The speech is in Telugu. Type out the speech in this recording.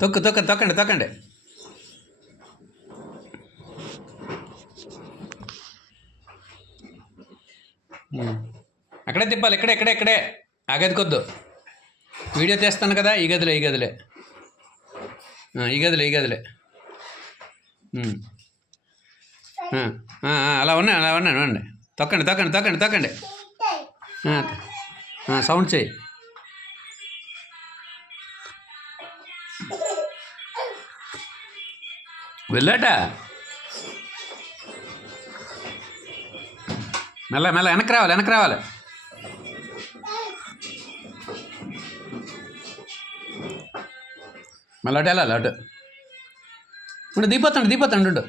తొక్కు తొక్కు తొక్కండి తొక్కండి. అక్కడే తిప్పాలి, ఇక్కడే ఇక్కడే ఇక్కడే. ఆ గది కొద్దు, వీడియో తీస్తాను కదా. ఈ గదిలే ఈ గదిలే ఈ గదిలే ఈ గదిలే. అలా ఉన్నాయి అలా ఉన్నాయి. తొక్కండి తొక్కండి తొక్కండి తొక్కండి. సౌండ్ చేయి. వెళ్ళాట మెల్ల మెల్ల వెనక్కి రావాలి వెనక్కి రావాలి. మళ్ళీ అటు వెళ్ళాలి అటు. ఉండు దిగిపోతాడు ఉండు.